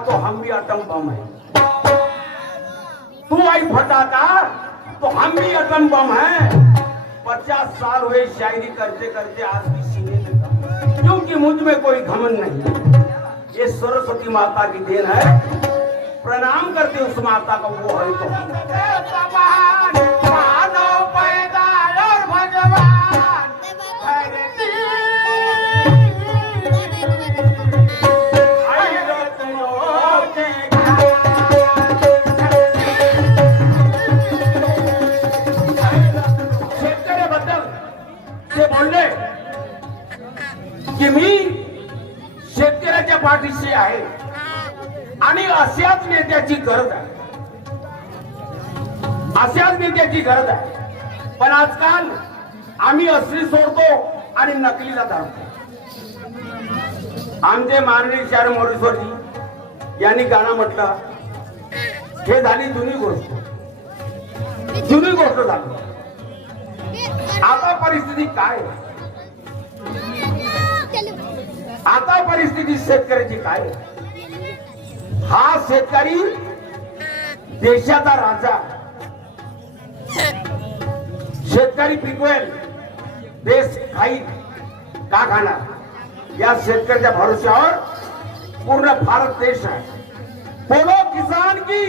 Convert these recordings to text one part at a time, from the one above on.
तो हम भी अटम बम है। तू आई फटाका तो हम भी अटम बम है। 50 साल हुए शायरी करते करते आज भी सीने में दम, क्योंकि मुझ में कोई घमंड नहीं। ये सरस्वती माता की देन है, प्रणाम करते उस माता को, वो है तो हम। की मी शेतकऱ्याच्या पाठीशी आहे आणि अशाच नेत्याची गरज आहे, अशाच नेत्याची गरज आहे। पण आजकाल आम्ही असली सोडतो आणि नकलीला धरतो। आमचे माननीय शहर मोरेश्वरजी यांनी गाणं म्हटलं, हे झाली जुनी गोष्ट, जुनी गोष्ट झाली। आता परिस्थिती काय, आता परिस्थिती शेतकऱ्याची काय? हा शेतकरी देशाचा राजा, शेतकरी पिकवेल देश खाईल का खाणार, या शेतकऱ्याच्या भरोश्यावर पूर्ण भारत देश आहे। बोलो किसान की,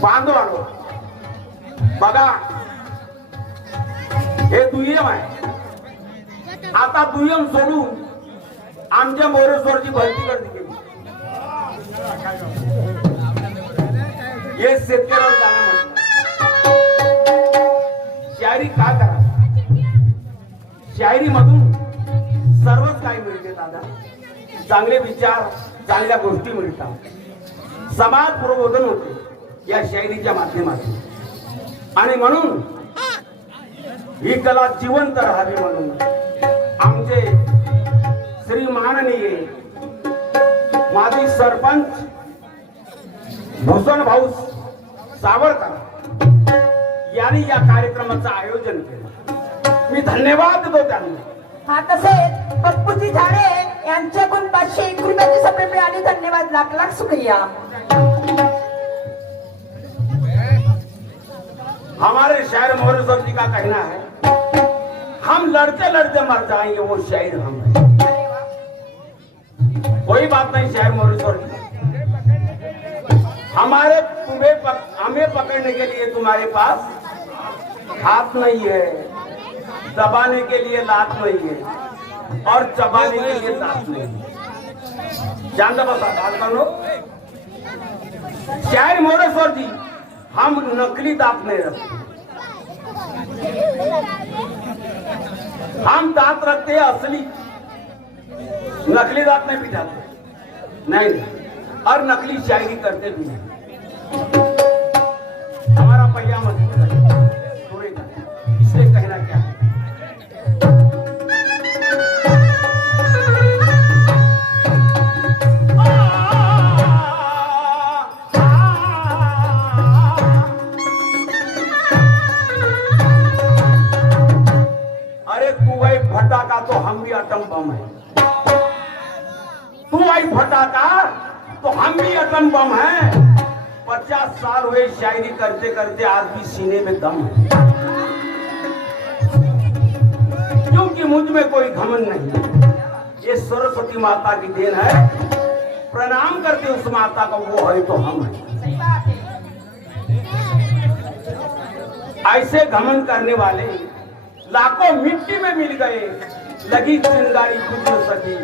बांधवानो बघा, हे दुय्यम आहे। आता दुय्यम सोडून आमच्या मोरेश्वरची भरती करते गेली। हे शेतकऱ्यावर गाणं म्हटलं, शायरी का करा? शायरी मधून सर्वच काही मिळते दादा, चांगले विचार, चांगल्या गोष्टी मिळतात, समाज प्रबोधन होते या शायरीच्या माध्यमातून। आणि म्हणून ही कला जिवंत राहावी म्हणून आमचे श्री माननीय माजी सरपंच भूषण भाऊ सावरकर यांनी या कार्यक्रमाचं आयोजन केलं। मी धन्यवाद देतो त्यांना। हा, तसेच पप्पूजी झाडे यांच्याकडून 501 रुपयाची सप्रे मिळाली, धन्यवाद, लाख लाख शुक्रिया। हमारे शहर मोरेश्वर जी का कहना है, हम लड़ते लड़ते मर जाएंगे, वो शायर हम हैं। कोई बात नहीं शहर मोरेश्वर जी, हमारे हमें पकड़ने के लिए तुम्हारे पास हाथ नहीं है, दबाने के लिए लात नहीं है और चबाने के लिए दांत नहीं है। जानता बता बात कर लो, शहर मोरेश्वर जी हम नकली दांत नहीं रखते, हम दांत रखते हैं असली, नकली दांत नहीं पिटाते, नहीं, और नकली शायरी करते भी नहीं। हमारा पहिया मजबूत है, तोड़ेगा, इसलिए कहना क्या है। फटाका तो हम भी अटम बम है। तू आई फटाका तो हम भी अटम बम है। 50 साल हुए शायरी करते करते आज भी सीने में दम है, क्योंकि मुझ में कोई घमंड नहीं। ये सरस्वती माता की देन है, प्रणाम करते उस माता को, वो है तो हम है। ऐसे घमंड करने वाले लाखों मिट्टी में मिल गए, लगी चिंगारी कुछ न सकी,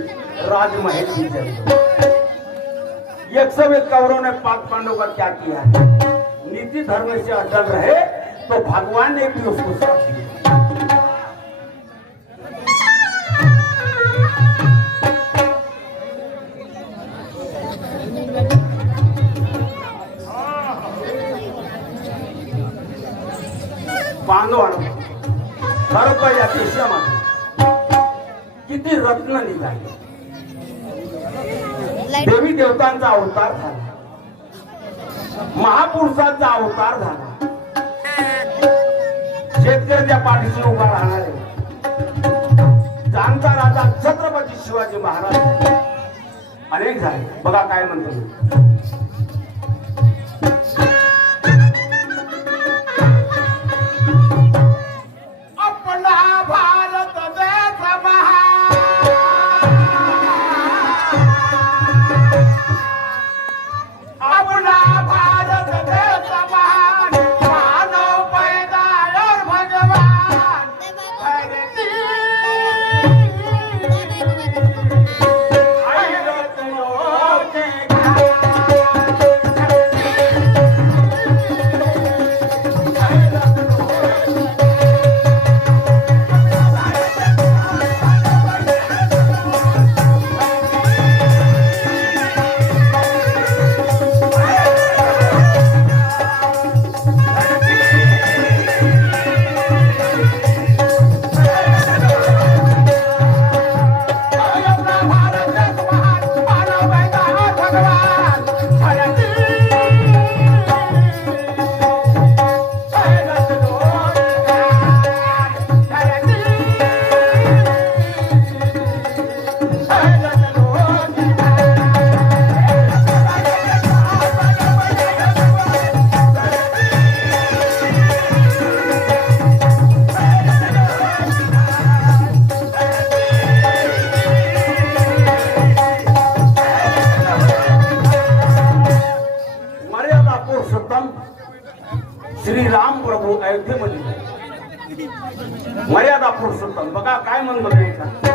राजमहल की जल। 101 कौरवों ने पाक पांडवों का क्या किया? नीति धर्म से अटल रहे तो भगवान ने भी उसको साथ दिया। बांधवांनो, खरं या देशामध्ये किती रत्न निघाले, देवी देवतांचा अवतार झाला, महापुरुषांचा अवतार झाला, शेतकऱ्याच्या पाठीशी उभा राहणारे जाणता राजा शिवाजी महाराज अनेक झाले. बघा काय म्हणतो मी. आपला भारत देश महान, आपला भारत देश महान, मानव पैदा और भगवान. धरती रत्नों के मर्यादा पुरुषोत्तम श्रीराम प्रभू अयोध्येमध्ये मर्यादा पुरुषोत्तम. बघा काय म्हणतो